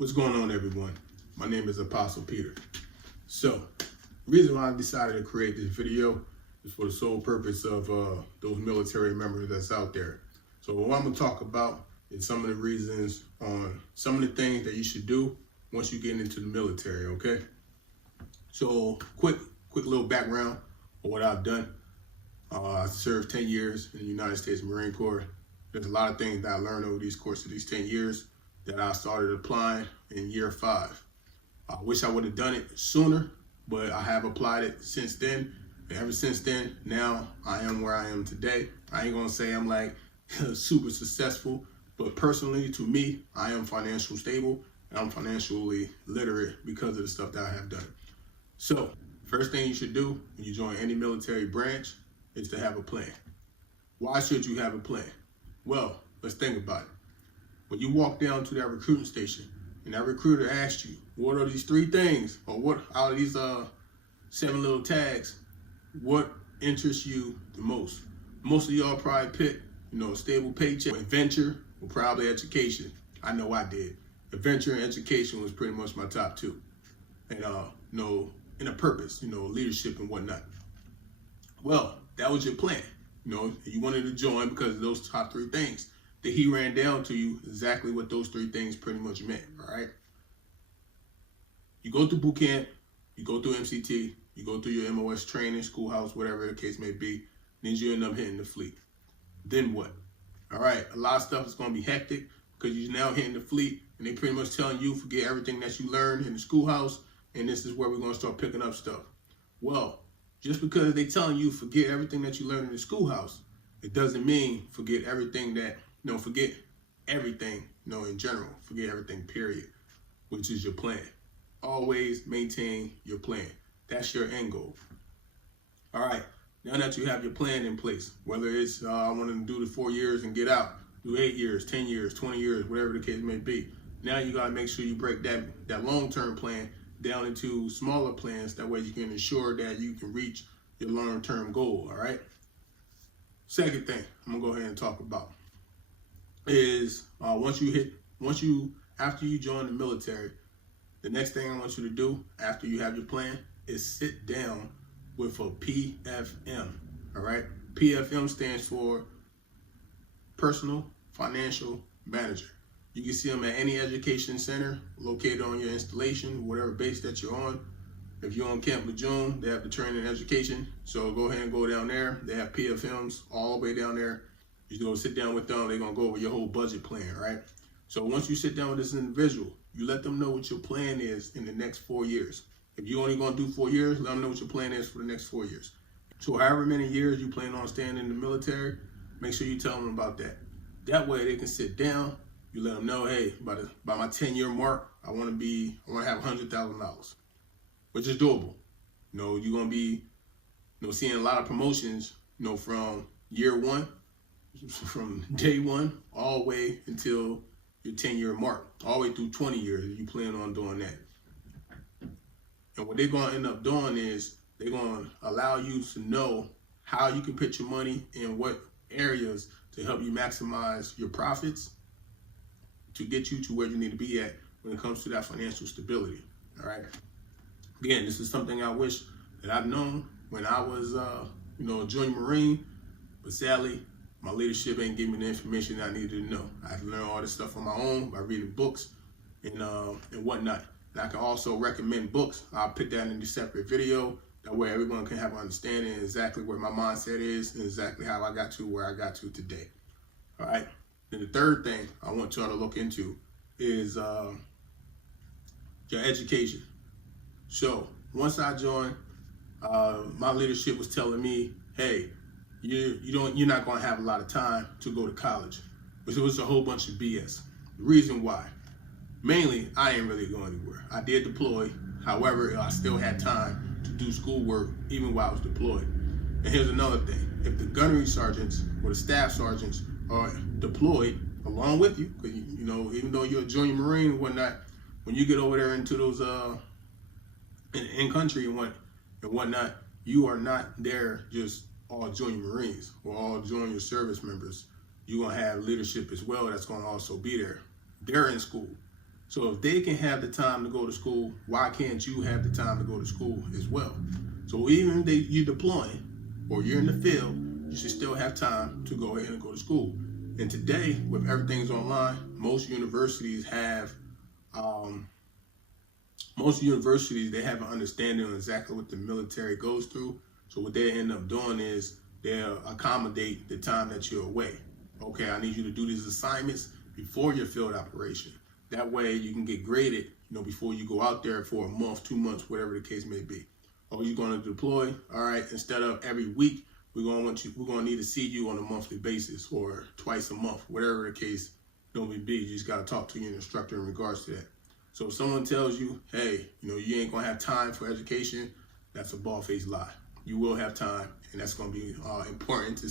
What's going on, everyone? My name is Apostle Peter. So, the reason why I decided to create this video is for the sole purpose of those military members that's out there. So what I'm going to talk about is some of the reasons on some of the things that you should do once you get into the military, okay? So, quick little background on what I've done. I served 10 years in the United States Marine Corps. There's a lot of things that I learned over these course of these 10 years that I started applying in year 5. I wish I would have done it sooner, but I have applied it since then. And ever since then, now I am where I am today. I ain't gonna say I'm like super successful, but personally to me, I am financially stable and I'm financially literate because of the stuff that I have done. So first thing you should do when you join any military branch is to have a plan. Why should you have a plan? Well, let's think about it. When you walk down to that recruiting station and that recruiter asks you, what are these 3 things, or what out of these 7 little tags, what interests you the most? Most of y'all probably pick, stable paycheck, adventure, or probably education. I know I did. Adventure and education was pretty much my top 2. And, in a purpose, leadership and whatnot. Well, that was your plan. You wanted to join because of those top 3 things. That he ran down to you exactly what those 3 things pretty much meant, all right? You go through boot camp, you go through MCT, you go through your MOS training, schoolhouse, whatever the case may be, then you end up hitting the fleet. Then what? All right, a lot of stuff is gonna be hectic because you're now hitting the fleet and they pretty much telling you forget everything that you learned in the schoolhouse and this is where we're gonna start picking up stuff. Well, just because they telling you forget everything that you learned in the schoolhouse, it doesn't mean forget everything that forget everything, in general. Forget everything, period, which is your plan. Always maintain your plan. That's your end goal. All right, now that you have your plan in place, whether it's I want to do the 4 years and get out, do 8 years, 10 years, 20 years, whatever the case may be. Now you got to make sure you break that long-term plan down into smaller plans. That way you can ensure that you can reach your long-term goal, all right? Second thing I'm going to go ahead and talk about is after you join the military, the next thing I want you to do after you have your plan is sit down with a PFM, all right? PFM stands for Personal Financial Manager. You can see them at any education center located on your installation, whatever base that you're on. If you're on Camp Lejeune, they have the training and education. So go ahead and go down there. They have PFMs all the way down there. You go sit down with them. They're going to go over your whole budget plan, right? So once you sit down with this individual, you let them know what your plan is in the next 4 years. If you're only going to do 4 years, let them know what your plan is for the next 4 years. So however many years you plan on staying in the military, make sure you tell them about that. That way they can sit down. You let them know, hey, by my 10-year mark, I want to have $100,000, which is doable. You're going to be, seeing a lot of promotions, from year 1, from day 1, all the way until your 10-year mark, all the way through 20 years, if you plan on doing that. And what they're going to end up doing is they're going to allow you to know how you can put your money in what areas to help you maximize your profits to get you to where you need to be at when it comes to that financial stability, all right? Again, this is something I wish that I'd known when I was, a junior Marine, but sadly, my leadership ain't giving me the information that I needed to know. I had to learn all this stuff on my own by reading books and whatnot. And I can also recommend books. I'll put that in a separate video. That way everyone can have an understanding of exactly where my mindset is and exactly how I got to where I got to today. All right. Then the third thing I want y'all to look into is your education. So once I joined, my leadership was telling me, hey, you're not going to have a lot of time to go to college, which was a whole bunch of BS. The reason why, mainly, I ain't really going anywhere. I did deploy. However, I still had time to do schoolwork even while I was deployed. And here's another thing. If the gunnery sergeants or the staff sergeants are deployed along with you, because, even though you're a junior Marine and whatnot, when you get over there into those in country and whatnot, you are not there just all junior Marines or all junior service members. You're going to have leadership as well that's going to also be there. They're in school. So if they can have the time to go to school, why can't you have the time to go to school as well? So even if you're deploying or you're in the field, you should still have time to go ahead and go to school. And today, with everything's online, most universities have they have an understanding of exactly what the military goes through. So what they end up doing is they'll accommodate the time that you're away. Okay, I need you to do these assignments before your field operation. That way you can get graded, before you go out there for a month, 2 months, whatever the case may be. Or you're going to deploy, all right, instead of every week, we're going to need to see you on a monthly basis or twice a month, whatever the case may be. You just got to talk to your instructor in regards to that. So if someone tells you, hey, you ain't going to have time for education, that's a bald-faced lie. You will have time, and that's going to be important to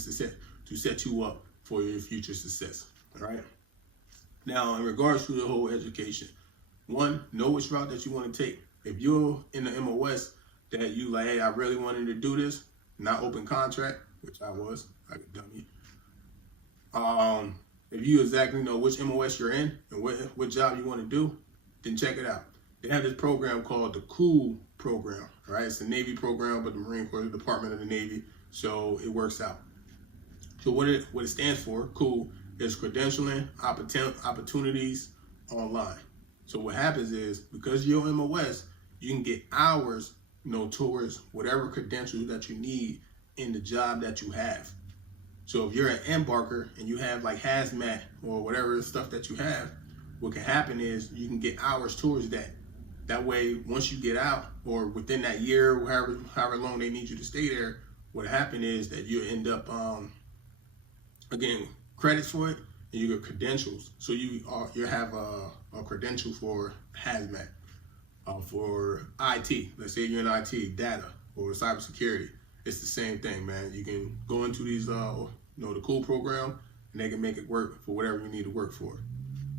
set you up for your future success, all right? Now, in regards to the whole education, one, know which route that you want to take. If you're in the MOS that you like, hey, I really wanted to do this, not open contract, which I was, like a dummy. If you exactly know which MOS you're in and what job you want to do, then check it out. They have this program called the COOL program, all right? It's a Navy program, but the Marine Corps, the Department of the Navy, so it works out. So what it stands for, COOL, is Credentialing Opportunities Online. So what happens is, because you're MOS, you can get hours, towards whatever credentials that you need in the job that you have. So if you're an embarker and you have like hazmat or whatever stuff that you have, what can happen is you can get hours towards that. That way, once you get out or within that year, however long they need you to stay there, what happened is that you end up again credits for it, and you get credentials. So you have a credential for hazmat, for IT. Let's say you're in IT, data, or cybersecurity. It's the same thing, man. You can go into these, the COOL program, and they can make it work for whatever you need to work for.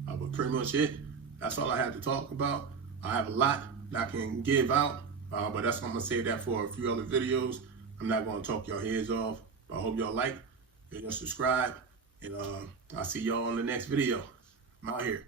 But pretty much it. That's all I have to talk about. I have a lot that I can give out, but that's why I'm gonna save that for a few other videos. I'm not gonna talk y'all heads off. I hope y'all like and subscribe, and I'll see y'all on the next video. I'm out here.